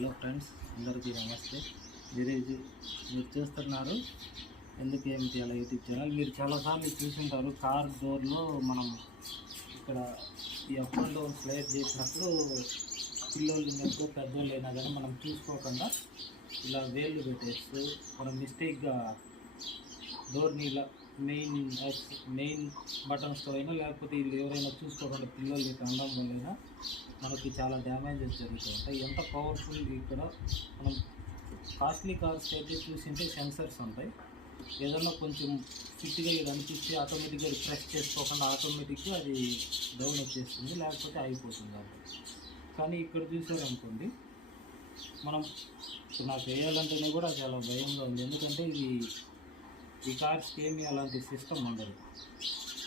Hello friends, అందరికీ నమస్తే. మీరు చూస్తున్నారు ఎందుకు ఏమిటి అలా యూట్యూబ్ ఛానల్. మీరు చాలాసార్లు చూసుంటారు, కార్ డోర్లో మనం ఇక్కడ ఈ అప్ అండ్ డౌన్ స్లైడ్ చేసినప్పుడు పిల్లోళ్ళు ఎక్కువ పెద్దోళ్ళు అయినా కానీ మనం చూసుకోకుండా ఇలా వేళ్ళు పెట్టేస్తూ మనం మిస్టేక్గా డోర్ని ఇలా మెయిన్ బటన్స్తో అయినా లేకపోతే వీళ్ళు ఎవరైనా చూసుకోకుండా పిల్లలు ఇట్లా అనడం వల్లైనా మనకి చాలా డ్యామేజెస్ జరుగుతూ ఉంటాయి. ఎంత పవర్ఫుల్ ఇక్కడ మనం కాస్ట్లీ కార్స్కి అయితే చూసింటే సెన్సర్స్ ఉంటాయి. ఏదన్నా కొంచెం ఫిట్గా ఇది అనిపిస్తే ఆటోమేటిక్గా ప్రెస్ చేసుకోకుండా ఆటోమేటిక్గా అది డౌన్ వచ్చేస్తుంది, లేకపోతే అయిపోతుంది కాబట్టి. కానీ ఇక్కడ చూసారనుకోండి, మనం నాకు వేయాలంటేనే కూడా చాలా భయంగా ఉంది. ఎందుకంటే ఈ కార్స్కి ఏమీ అలాంటి సిస్టమ్ ఉండదు.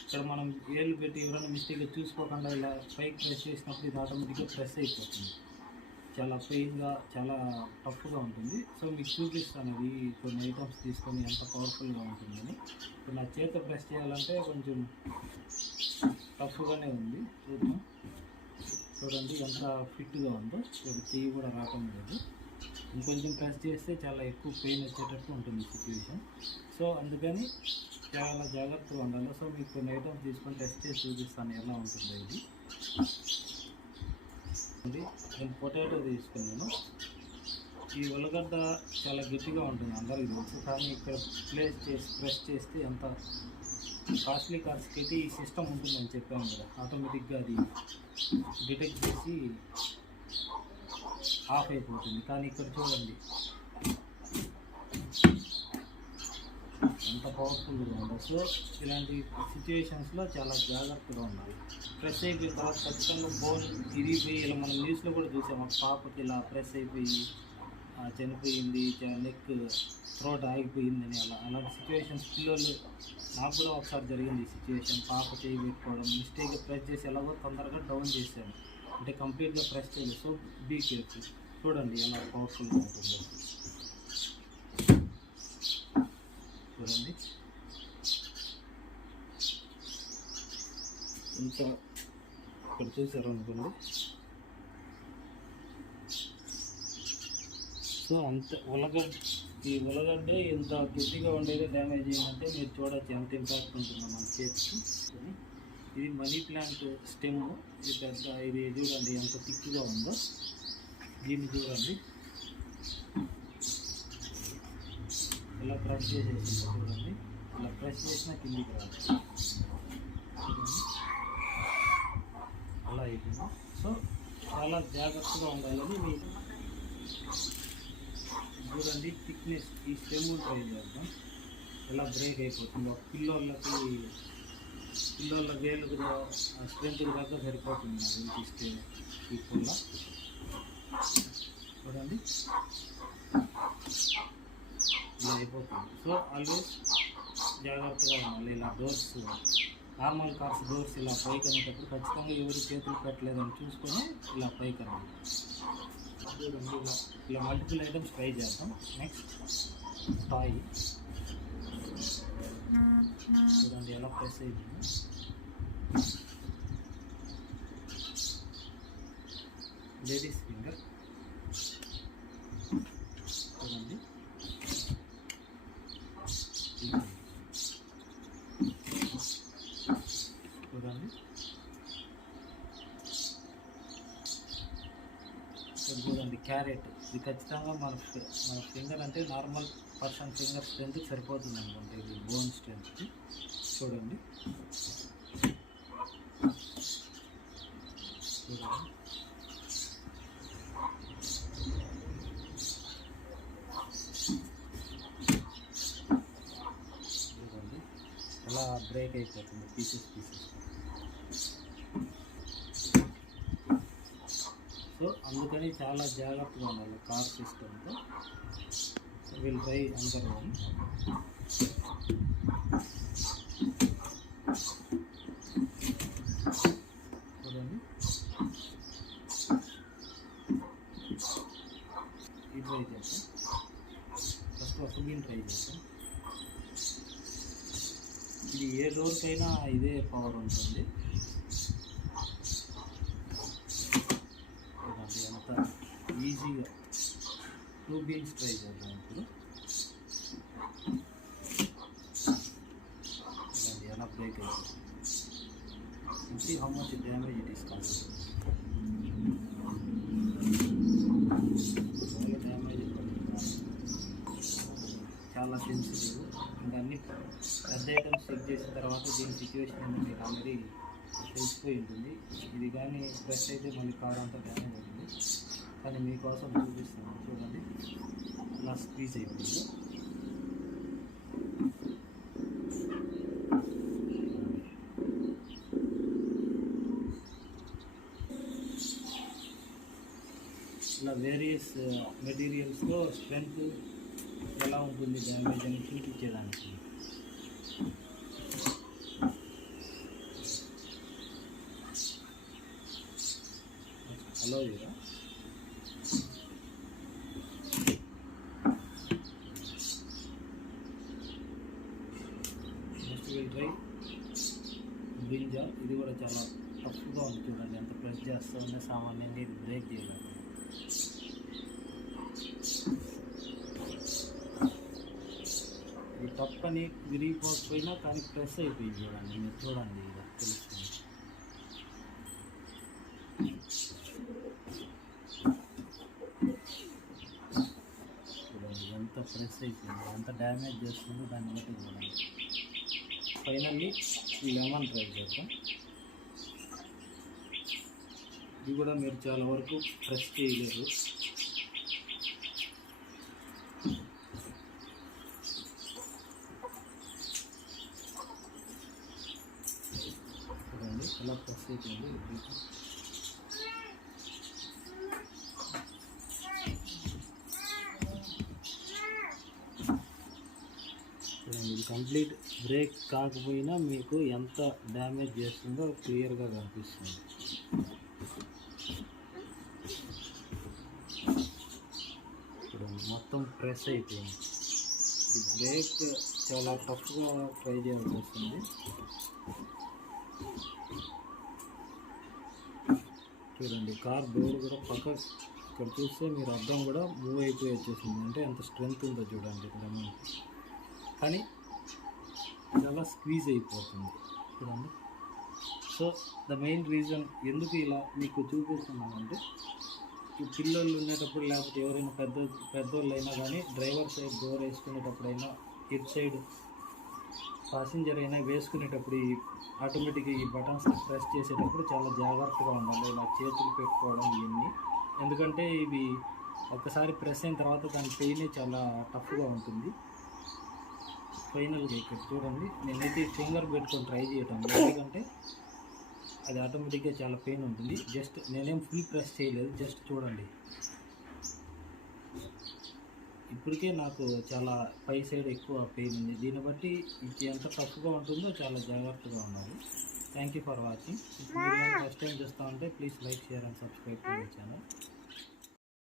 ఇక్కడ మనం ఏళ్ళు పెట్టి ఎవరైనా మిస్టేక్గా చూసుకోకుండా ఇలా పైకి ప్రెస్ చేసినప్పుడు ఇది ఆటోమేటిక్గా ప్రెస్ అయిపోతుంది. చాలా పెయిన్గా, చాలా టఫ్గా ఉంటుంది. సో మీకు చూపిస్తాను అది కొన్ని ఐటమ్స్ తీసుకొని ఎంత పవర్ఫుల్గా ఉంటుందని. ఇప్పుడు నా చేత ప్రెస్ చేయాలంటే కొంచెం టఫ్గానే ఉంది. చూడండి ఎంత ఫిట్గా ఉందో. చెయ్యి కూడా రావటం లేదు. ఇంకొంచెం ప్రెస్ చేస్తే చాలా ఎక్కువ పెయిన్ వచ్చేటట్టు ఉంటుంది సిచ్యువేషన్. సో అందుకని చాలా జాగ్రత్తగా ఉండాలి. సో మీకు కొన్ని ఐటమ్స్ తీసుకొని టెస్ట్ చేసి చూపిస్తాను ఎలా ఉంటుందో. నేను పొటాటో తీసుకున్నాను. ఈ ఉల్లగడ్డ చాలా గట్టిగా ఉంటుంది, అందరికీ తెలుసు. కానీ ఇక్కడ ప్రెస్ చేస్తే ఎంత కాస్ట్లీ కార్స్కి అయితే ఈ సిస్టమ్ ఉంటుందని చెప్పాను కదా, ఆటోమేటిక్గా అది డిటెక్ట్ చేసి ఆఫ్ అయిపోతుంది. కానీ ఇక్కడ చూడండి ఎంత పవర్ఫుల్గా ఉందో. సో ఇలాంటి సిచ్యువేషన్స్లో చాలా జాగ్రత్తగా ఉండాలి. ప్రెస్ అయిపోయిన తర్వాత ఖచ్చితంగా బోన్ ఇరిగిపోయి, ఇలా మనం న్యూస్లో కూడా చూసాం, ఒక పాపకి ఇలా ప్రెస్ అయిపోయి చనిపోయింది, నెక్ థ్రోట్ ఆగిపోయిందని. అలాంటి సిచ్యువేషన్స్ పిల్లలు, నాకు కూడా ఒకసారి జరిగింది ఈ సిచ్యువేషన్. పాప చేయి పెట్టుకోవడం, మిస్టేక్గా ప్రెస్ చేసి ఎలాగో తొందరగా డౌన్ చేశాను, అంటే కంప్లీట్గా ప్రెస్ చేయలేదు. So be careful. చూడండి ఎలా పవర్ఫుల్గా ఉంటుందో. చూడండి ఇంత ఇక్కడ చూసారు అనుకోండి. సో అంత ఈ ఉల్లగడ్డ ఎంత గట్టిగా ఉండేది డ్యామేజ్ అయిందంటే మీరు చూడవచ్చు ఎంత ఇంపాక్ట్ ఉంటుందో మన చేతికి. ఇది మనీ ప్లాంట్ స్టెమ్. ఇది పెద్ద, ఇది చూడండి ఎంత థిక్గా ఉందో. దీన్ని చూడండి ఇలా ప్రెస్ చేసేసింది. చూడండి ఇలా ప్రెస్ చేసినా కిందికి రాదు, అలా అయిపోయింది. సో చాలా జాగ్రత్తగా ఉండాలని మీకు చూడండి. థిక్నెస్ ఈ స్టెమ్ ట్రై చేద్దాం, ఎలా బ్రేక్ అయిపోతుందో. పిల్లోళ్ళ వేలుకు స్ట్రెంత్కి దాకా సరిపోతుంది తీస్తే ఈ పుల్ల. చూడండి ఇలా అయిపోతుంది. సో ఆల్వేస్ జాగ్రత్తగా ఉండాలి. ఇలా డోర్స్, నార్మల్ కార్స్ డోర్స్ ఇలా పైకి అనేటప్పుడు ఖచ్చితంగా ఎవరు చేతులు పెట్టలేదని చూసుకొని ఇలా పైకి అనాలి. చూడండి ఇలా మల్టిపుల్ ఐటమ్స్ ట్రై చేద్దాం. Next toy. చూడండి ఎలా ప్రెస్ అయిపోయింది. లేడీస్ ఫింగర్ చూడండి. చూడండి క్యారెట్. ఇది ఖచ్చితంగా మన ఫింగర్ అంటే నార్మల్ పర్సన్ ఫింగర్ స్ట్రెంత్కి సరిపోతుంది అనుకుంటే, ఇది బోన్ స్ట్రెంత్కి. చూడండి చూడండి ఎలా బ్రేక్ అయిపోతుంది పీసెస్. సో అందుకని చాలా జాగ్రత్తగా ఉండాలి కార్ సిస్టమ్లో. విల్ ట్రై అంటారు కానీ చూడండి ఈ ట్రై చేస్తాం. ఫస్ట్ ఒక ట్రై చేస్తాం. ఇది ఏ డోర్కైనా ఇదే పవర్ ఉంటుంది. ఎంత ఈజీగా 2 బీన్స్ ట్రై చేద్దాం ఇప్పుడు. ఎలా బ్రేక్ అయిపోతుంది. See how much damage it is causing. చాలా సెన్సిటివ్. ఇంకా అన్ని పెద్ద ఐటమ్స్ చెక్ చేసిన తర్వాత దీని సిచ్యువేషన్ ఏంటో మీకు ఆల్రెడీ తెలిసిపోయి ఉంటుంది. ఇది కానీ ప్రెస్ అయితే మళ్ళీ కార్ అంతా డ్యామేజ్ అవుతుంది. కానీ మీకోసం చూపిస్తాను, చూడండి ఇలా స్క్వీజ్ అయిపోయింది. ఇలా వేరియస్ మెటీరియల్స్లో స్ట్రెంత్ ఎలా ఉంటుంది డ్యామేజ్ అని చూపించేదానికి. Hello Ira next will try brinjal. ఇది కూడా చాలా టఫ్గా ఉంది, చూడండి ఎంత ప్రెస్ చేస్తూ ఉంటే సామాన్యంగా ఇది బ్రేక్ చేయలేదు. ఇది తప్పని విరిగిపోకపోయినా కానీ ప్రెస్ అయిపోయింది, చూడండి మీరు చూడండి ఇక తెలుస్తుంది. చూడండి ఎంత ప్రెస్ అయిపోయింది, ఎంత డ్యామేజ్ చేస్తుందో దాన్ని బట్టి చూడండి. ఫైనల్లీ లెమన్ ట్రై చేద్దాం. ఇది కూడా మీరు చాలా వరకు ప్రెస్ చేయలేరు. చూడండి ఎలా ప్రెస్ అయిపోయింది. చూడండి ఇది కంప్లీట్ బ్రేక్ కాకపోయినా మీకు ఎంత డ్యామేజ్ చేస్తుందో క్లియర్గా కనిపిస్తుంది. చూడండి మొత్తం ప్రెస్ అయిపోయింది. ఈ బ్రేక్ చాలా టఫ్గా ట్రై చేయాల్సి వస్తుంది. చూడండి కార్ డోర్ కూడా పక్క ఇక్కడ చూస్తే మీరు అర్థం కూడా మూవ్ అయిపోయి వచ్చేసింది. అంటే ఎంత స్ట్రెంత్ ఉందో చూడండి ఇక్కడ, కానీ చాలా స్క్వీజ్ అయిపోతుంది చూడండి. సో ద మెయిన్ రీజన్ ఎందుకు ఇలా మీకు చూపిస్తున్నానంటే, ఈ పిల్లలు ఉండేటప్పుడు లేకపోతే ఎవరైనా పెద్దోళ్ళు అయినా కానీ డ్రైవర్ సైడ్ డోర్ వేసుకునేటప్పుడైనా ఇటు సైడ్ ప్యాసింజర్ అయినా వేసుకునేటప్పుడు ఈ ఆటోమేటిక్గా ఈ బటన్స్ ప్రెస్ చేసేటప్పుడు చాలా జాగ్రత్తగా ఉండాలి. ఇలా చేతులు పెట్టుకోవడం ఇవన్నీ, ఎందుకంటే ఇవి ఒక్కసారి ప్రెస్ అయిన తర్వాత దాని పెయిన్ చాలా టఫ్గా ఉంటుంది. ఫైనల్గా ఇక్కడ చూడండి నేనైతే ఫింగర్ పెట్టుకొని ట్రై చేయటం, ఎందుకంటే అది ఆటోమేటిక్గా చాలా పెయిన్ ఉంటుంది. జస్ట్ నేనేం ఫుల్ ప్రెస్ చేయలేదు, జస్ట్ చూడండి. ఇప్పటికే నాకు చాలా పై సైడ్ ఎక్కువ పెయిన్ ఉంది. దీన్ని బట్టి ఇది ఎంత టఫ్గా ఉంటుందో చాలా జాగ్రత్తగా ఉండాలి. Thank you for watching. మీరు ఫస్ట్ టైం చూస్తూ ఉంటే please like, share and subscribe to my channel.